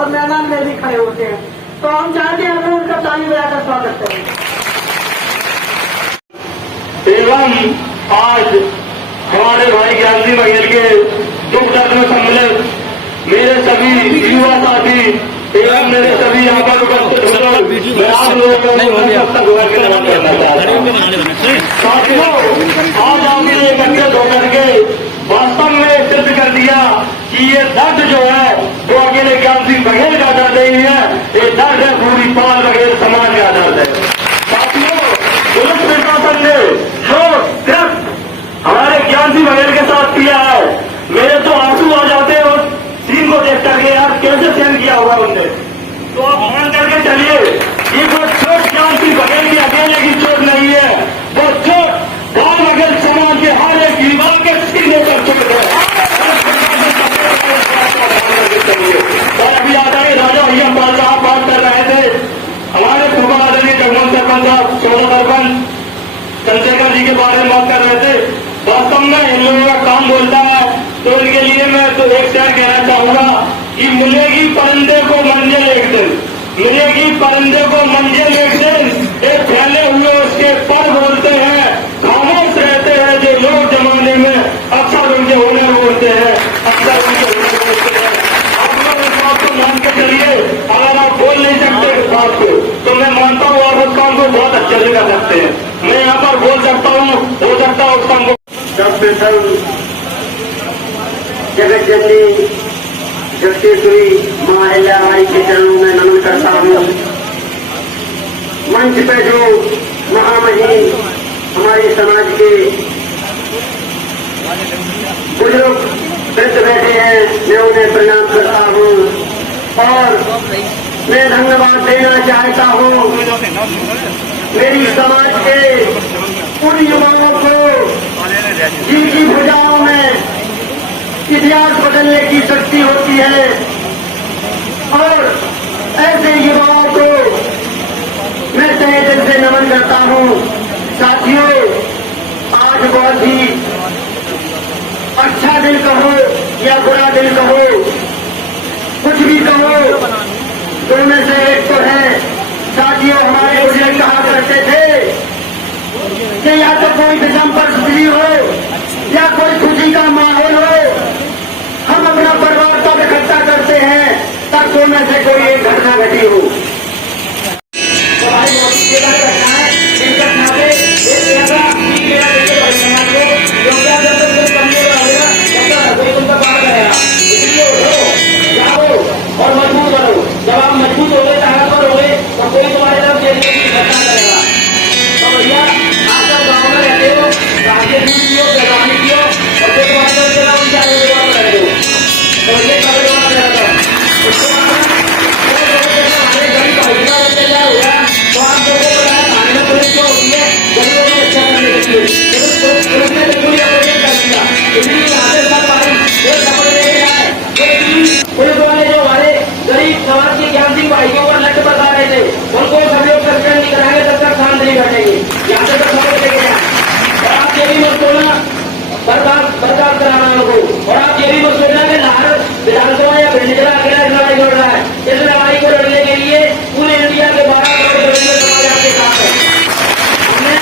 और मैदान में भी खड़े होते हैं। तो हम चाहते हैं हमें उनका ताली बजाकर स्वागत करें। एवं आज हमारे भाई ज्ञान सिंह बघेल के दुख दर्द में सम्मिलित मेरे सभी युवा साथी एवं मेरे सभी यहाँ पर उपस्थित आप लोगों को साथियों, आज आपने एकत्रित होकर के वास्तव में सिद्ध कर दिया कि ये दर्द जो है वो अकेले ज्ञान सिंह बघेल का दर्द नहीं है, ये दर्द है पूरी पाल बघेल समाज का दर्द है। साथियों, पुलिस प्रशासन ने जो सिर्फ हमारे ज्ञान सिंह बघेल के साथ किया है, मेरे तो आंसू आ जाते हैं उस सीन को देख करके। यार कैसे सहन किया हुआ उनने, तो आप मान करके चलिए ये कोई चोट ज्ञान सिंह बघेल की अकेले की चोट नहीं है, वो चोट पाल बघेल समाज के हर एक युवा के सीने पर चोट है। और अभी आता है राजा भैया पाल साहब बात कर रहे थे, हमारे पूर्व आदरणीय जगमोहन सरपंच साहब, सोलह सरपंच चंद्रशेखर जी के बारे में बात कर रहे थे। वास्तव में इन लोगों का काम बोलता है, तो इनके लिए मैं तो एक शेर कहना चाहूंगा कि मिलेगी परिंदे को मंजिल एक दिन, मिलेगी परिंदे को मंजिल एक दिन, एक फैले हुए उसके पर बोलते हैं, खामोश रहते हैं जो लोग जमाने में अक्सर उनके हुनर बोलते हैं, अक्सर उनके हुनर बोलते हैं। आप लोग इस बात को मान के चलिए, अगर आप बोल नहीं सकते इस बात को, तो मैं मानता हूँ आप उस काम को बहुत अच्छे से कर सकते हैं। मैं यहाँ पर बोल सकता हूँ, हो सकता है उस काम को। सर्वप्रथम जगत जननी जगदीश्वरी मां अहिल्याबाई के चरणों में नमन करता हूँ। मंच पे जो महामहिम हमारे समाज के बुजुर्ग वृद्ध बैठे हैं, मैं उन्हें प्रणाम करता हूँ और मैं धन्यवाद देना चाहता हूँ मेरी समाज के उन युवाओं को जिनकी भुजाओं में इतिहास बदलने की शक्ति होती है, और ऐसे युवाओं को मैं तहे दिल से नमन करता हूँ। साथियों, आज बहुत ही अच्छा दिन कहो या बुरा दिन कहो, कुछ भी कहो, दो में से एक तो है। साथियों, हमारे बुजुर्ग कहा करते थे कि या तो कोई विषम परिस्थिति हो या कोई खुशी का माहौल हो, हम अपना परिवार तब इकट्ठा करते हैं तब दो में से कोई एक घटना घटी हो। और मजबूत बनो। जब आप मजबूत हो गए, ताकतवर हो गए, तो कोई तुम्हारे तरफ देखने की घटना करेगा। तो भैया, आप जब गाँव में रहते हो, राजेश पियो, जवानी पियो, और जो तुम्हारे तरफ चला उनके आगे जवाब रहे हो, तो ये कभी जवाब रहता है। उसके बाद हमारे गरीब भाईचा अत्याचार हुआ, तो आप लोगों को बताया थाने में पुलिस क्यों होती है, गरीबों को रक्षा करने के लिए। लेकिन पुलिस ने बिल्कुल ही अपोजिट कर दिया। इसलिए यहाँ से सब भाई वो शपथ लेके आए, पुलिस वाले जो हमारे गरीब समाज के ज्ञान सिंह भाई के ऊपर लट बता रहे थे, उनको सब लोग सस्पेंड नहीं कराएंगे तब तक शांत नहीं बैठेंगे। यहाँ से तो शपथ लेके आए। और आप ये भी मत सोचना बर्दाश्त कराना उनको, और आप ये भी मत सोचना कि लाहौर विधानसभा या भिंडजला अकेला इस लड़ाई लड़ रहा है। इस लड़ाई को लड़ने के लिए पूरे इंडिया के 12 करोड़ दरिंदर समाज आपके साथ है। हमने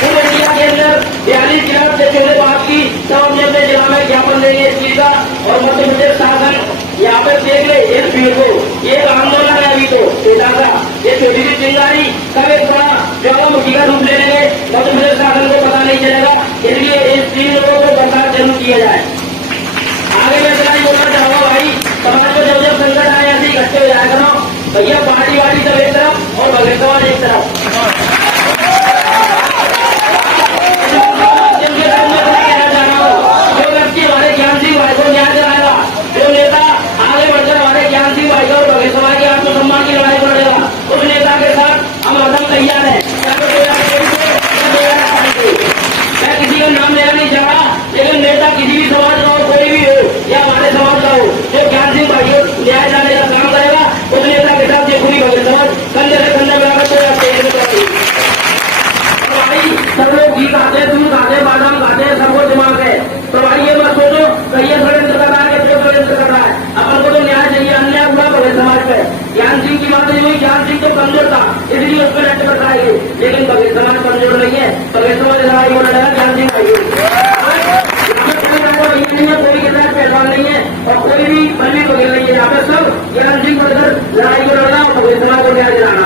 पूरे इंडिया के अंदर 42 जिला से चौदह बात की, सब अपने अपने जिला में ज्ञापन देंगे इस चीज का। और मध्य प्रदेश शासन यहाँ पे देख ले इस भीड़ को, ये आंदोलन है अभी तो बेटा का, ये छोटी सी चिंगारी कब एक बड़ा ज्वालामुखी का रूप ले लेंगे, मध्य प्रदेश शासन को पता नहीं चलेगा। इसलिए इस 3 लोगों को बर्खास्त जरूर किया जाए। आगे मैं इतना ही बोलना चाहूंगा भाई, समाज में जब जब संकट आए ऐसे ही इकट्ठे हो जाया करो भैया, पार्टी वार्टी सब एक तरफ और भगत समाज एक तरफ। जो व्यक्ति हमारे ज्ञान सिंह भाई को न्याय दिलाएगा, जो नेता आगे बढ़कर हमारे ज्ञान सिंह भाई और भगत समाज के आत्मसम्मान की लड़ाई लड़ेगा, उस नेता के साथ हम हरदम तैयार हैं। मैं किसी का नाम लेना नहीं चाह रहा, लेकिन नेता किसी भी समाज का हो, कोई भी हो या हमारे समाज का हो, जो ज्ञान सिंह भाई को न्याय दिलाने का काम करेगा, उस नेता के साथ ये पूरी भगत समाज कंधे से कंधे मिलाकर मुसलमान नहीं है और कोई भी बल्ली को नहीं है। यहाँ पे सब ये रणजीत को लड़ाई को लड़ना और बघेल समाज को न्याय दिलाना,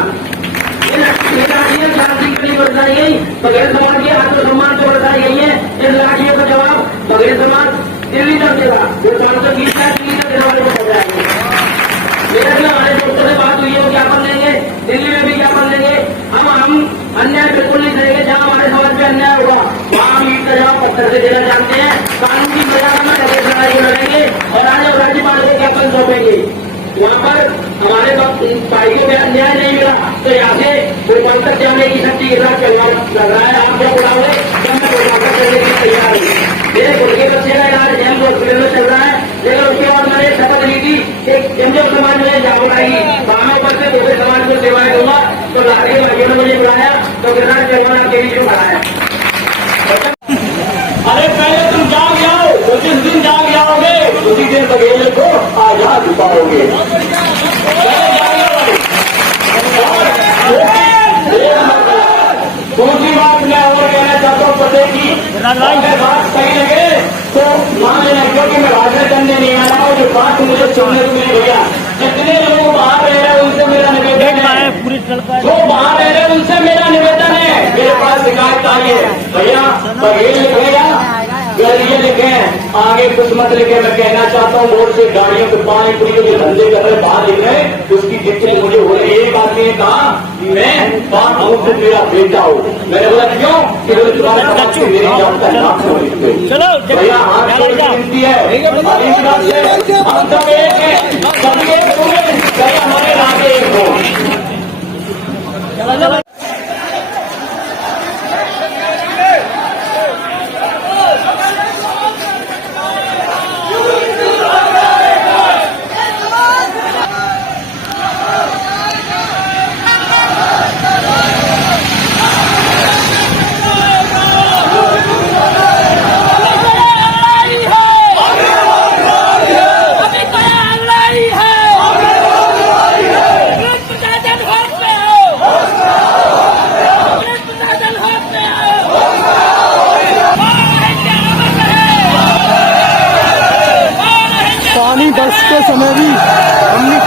ये शांति के लिए बताई गई। बघेल समाज के आत्मसम्मान को बताई गई है। इस लाठियों का जवाब बघेल समाज दिल्ली तक देगा, जो 520 है दिल्ली तक देने वाले को हो जाएंगे। मेरे भी हमारे दोस्तों से बात हुई है, ज्ञापन देंगे, दिल्ली में भी ज्ञापन देंगे। हम अन्याय बिल्कुल नहीं करेंगे, जहाँ हमारे समाज में अन्याय होगा वहाँ हम ईट का जवाब पत्थर से देना जानते हैं। कानून की मर्यादा में लगे लड़ाई लड़ेंगे और आज राज्यपाल को ज्ञापन सौंपेंगे। वहाँ पर हमारे भाइयों में अन्याय नहीं मिला तो यहाँ से कोई तक जाने की शक्ति के साथ चलवाव लग रहा है। आप लोग उठाओगे जब मैं कोई करने की तैयार हूँ। मेरे गुर्गे बच्चे का इलाज एम्स हॉस्पिटल में चल रहा है, लेकिन उसके बाद मैंने शपथ ली थी कि जब समाज में जागरूक आएगी वहाँ पर से दूसरे समाज को सेवाएं दूंगा। तो लाठी भाइयों ने मुझे बुलाया तो किसान चलवाना के लिए उठाया। अरे पहले तुम जाग जाओ, तो जिस दिन जाग जाओगे उसी दिन बघेल को आजाद पाओगे। दूसरी बात मैं और कहना चाहता हूँ पते की बात सही लगे तो मान लेना, क्योंकि मैं भाषण करने नहीं आया हूँ। जो बात मुझे सुनने को मिली भैया, जितने लोग बाहर रह रहे हैं उनसे मेरा निवेदन है, जो बाहर रह रहे हैं उनसे मेरा निवेदन है, मेरे पास शिकायत आई है भैया बघेल लिखेगा ये लिखे आगे कुछ मत लिखे। मैं कहना चाहता हूँ मोड़ से गाड़ियों के पानी पूरी के धंधे कर रहे बाहर लिख रहे उसकी जितनी मुझे हो रही है। एक आदमी ने कहा मैं बात हूँ से मेरा बेटा हूँ, मैंने बोला क्यों कि बोले तुम्हारे समाज से मेरी जात का नाम क्यों लिखते। भैया हाथ जोड़ के विनती है, हम सब एक है, सब एक होंगे, भैया हमारे राजे एक हो। पानी बरसते समय भी हमने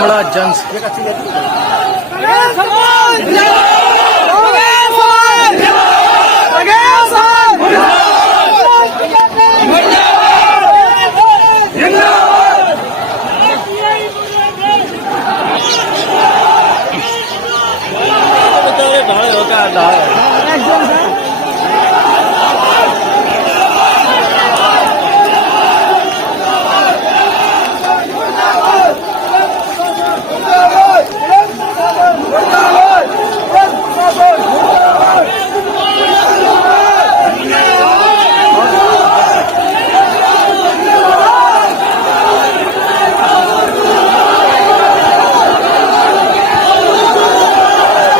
बड़ा जन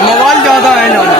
मोबाइल ज्यादा है इन्होंने।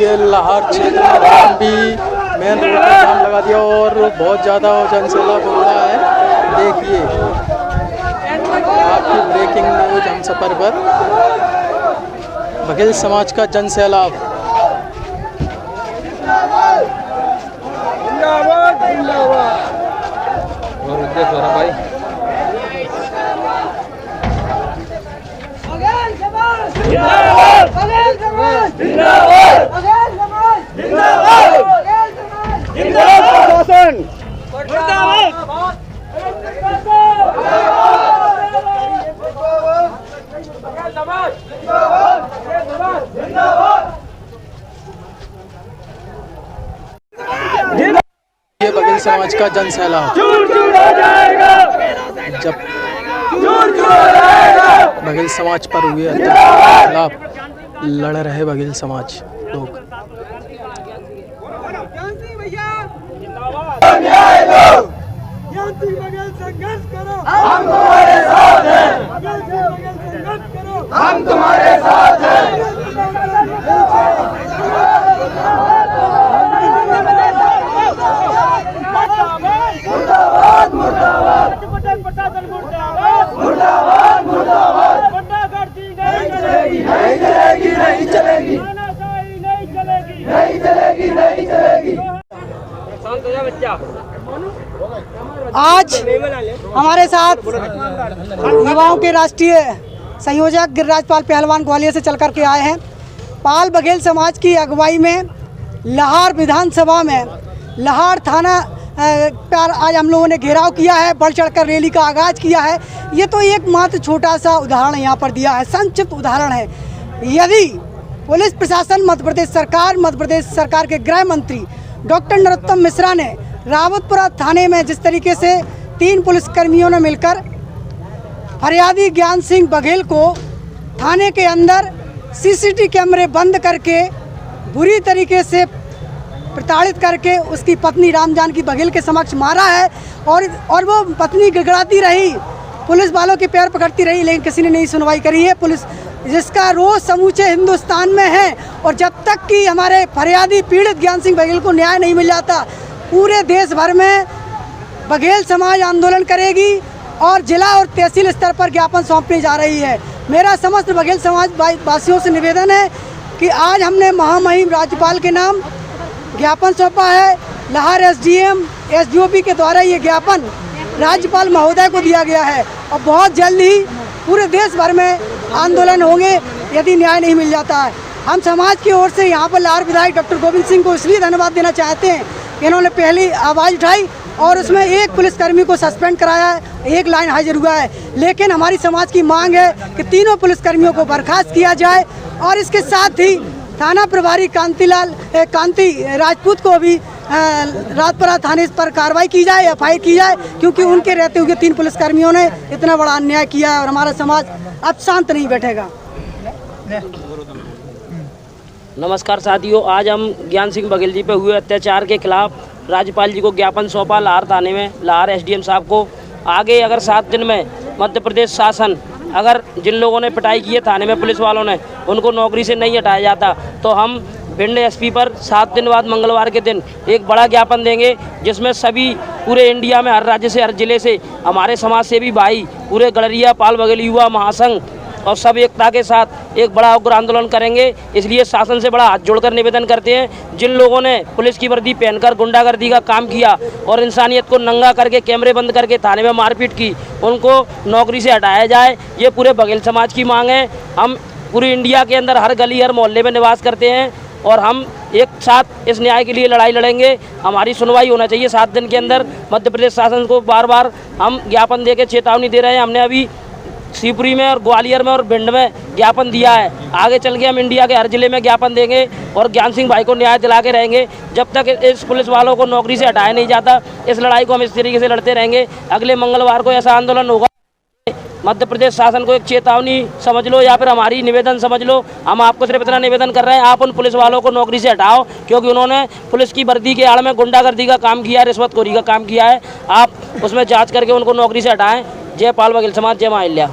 ये लाहौर क्षेत्र में भी मेन रोड पर जाम लगा दिया और बहुत ज़्यादा जनसैलाब हो रहा है। देखिए आपकी ब्रेकिंग न्यूज हम सफर पर बघेल समाज का जनसैलाब। भाई ये बघेल समाज का जनसैलाब जब बघेल समाज पर हुए अत्याचार के खिलाफ लड़ रहे बघेल समाज लोग। संघर्ष करो, हम तुम्हारे साथ हैं। संघर्ष करो, हम तुम्हारे साथ हैं। मुर्दाबाद मुर्दाबाद मुर्दाबाद मुर्दाबाद मुर्दाबाद। चलेगी, तानाशाही नहीं चलेगी, नहीं चलेगी, नहीं चलेगी। आज हमारे साथ युवाओं के राष्ट्रीय संयोजक गिरिराज पाल पहलवान ग्वालियर से चल कर के आए हैं। पाल बघेल समाज की अगुवाई में लाहौर विधानसभा में लाहौर थाना पर आज हम लोगों ने घेराव किया है, बढ़ चढ़कर रैली का आगाज किया है। ये तो एक मात्र छोटा सा उदाहरण यहाँ पर दिया है, संक्षिप्त उदाहरण है। यदि पुलिस प्रशासन मध्य प्रदेश सरकार के गृह मंत्री डॉक्टर नरोत्तम मिश्रा ने रावतपुरा थाने में जिस तरीके से 3 पुलिसकर्मियों ने मिलकर फरियादी ज्ञान सिंह बघेल को थाने के अंदर सीसीटीवी कैमरे बंद करके बुरी तरीके से प्रताड़ित करके उसकी पत्नी रामजानकी बघेल के समक्ष मारा है और वो पत्नी गिड़गिड़ाती रही, पुलिस वालों के पैर पकड़ती रही, लेकिन किसी ने नहीं सुनवाई करी है। पुलिस जिसका रोष समूचे हिंदुस्तान में है और जब तक कि हमारे फरियादी पीड़ित ज्ञान सिंह बघेल को न्याय नहीं मिल जाता, पूरे देश भर में बघेल समाज आंदोलन करेगी और जिला और तहसील स्तर पर ज्ञापन सौंपने जा रही है। मेरा समस्त बघेल समाज वासियों से निवेदन है कि आज हमने महामहिम राज्यपाल के नाम ज्ञापन सौंपा है। लाहौर एसडीएम एसडीओपी के द्वारा ये ज्ञापन राज्यपाल महोदय को दिया गया है और बहुत जल्द ही पूरे देश भर में आंदोलन होंगे यदि न्याय नहीं मिल जाता है। हम समाज की ओर से यहाँ पर लाहौर विधायक डॉक्टर गोविंद सिंह को इसलिए धन्यवाद देना चाहते हैं कि इन्होंने पहली आवाज़ उठाई और उसमें एक पुलिसकर्मी को सस्पेंड कराया है, एक लाइन हाजिर हुआ है। लेकिन हमारी समाज की मांग है कि तीनों पुलिसकर्मियों को बर्खास्त किया जाए और इसके साथ ही थाना प्रभारी कांति राजपूत को भी रावतपुरा थाने पर कार्रवाई की जाए, FIR की जाए, क्योंकि उनके रहते हुए 3 पुलिसकर्मियों ने इतना बड़ा अन्याय किया है और हमारा समाज अब शांत नहीं बैठेगा। नमस्कार साथियों, आज हम ज्ञान सिंह बघेल जी पे हुए अत्याचार के खिलाफ राज्यपाल जी को ज्ञापन सौंपा लाहौर थाने में, लाहौर SDM साहब को। आगे अगर 7 दिन में मध्य प्रदेश शासन अगर जिन लोगों ने पिटाई की है थाने में पुलिस वालों ने उनको नौकरी से नहीं हटाया जाता तो हम भिंड SP पर 7 दिन बाद मंगलवार के दिन एक बड़ा ज्ञापन देंगे, जिसमें सभी पूरे इंडिया में हर राज्य से हर जिले से हमारे समाज सेवी भाई पूरे गड़रिया पाल बघेल युवा महासंघ और सब एकता के साथ एक बड़ा उग्र आंदोलन करेंगे। इसलिए शासन से बड़ा हाथ जोड़कर निवेदन करते हैं, जिन लोगों ने पुलिस की वर्दी पहनकर गुंडागर्दी का काम किया और इंसानियत को नंगा करके कैमरे बंद करके थाने में मारपीट की, उनको नौकरी से हटाया जाए। ये पूरे बघेल समाज की मांग है। हम पूरी इंडिया के अंदर हर गली हर मोहल्ले में निवास करते हैं और हम एक साथ इस न्याय के लिए लड़ाई लड़ेंगे। हमारी सुनवाई होना चाहिए 7 दिन के अंदर। मध्य प्रदेश शासन को बार बार हम ज्ञापन दे के चेतावनी दे रहे हैं। हमने अभी शिवपुरी में और ग्वालियर में और भिंड में ज्ञापन दिया है। आगे चल के हम इंडिया के हर जिले में ज्ञापन देंगे और ज्ञान सिंह भाई को न्याय दिला के रहेंगे। जब तक इस पुलिस वालों को नौकरी से हटाया नहीं जाता, इस लड़ाई को हम इस तरीके से लड़ते रहेंगे। अगले मंगलवार को ऐसा आंदोलन होगा। मध्य प्रदेश शासन को एक चेतावनी समझ लो या फिर हमारी निवेदन समझ लो। हम आपको सिर्फ इतना निवेदन कर रहे हैं, आप उन पुलिस वालों को नौकरी से हटाओ, क्योंकि उन्होंने पुलिस की वर्दी के आड़ में गुंडागर्दी का काम किया है, रिश्वतखोरी का काम किया है। आप उसमें जांच करके उनको नौकरी से हटाएं। जय पाल बघेल समाज, जय मां अहिल्या।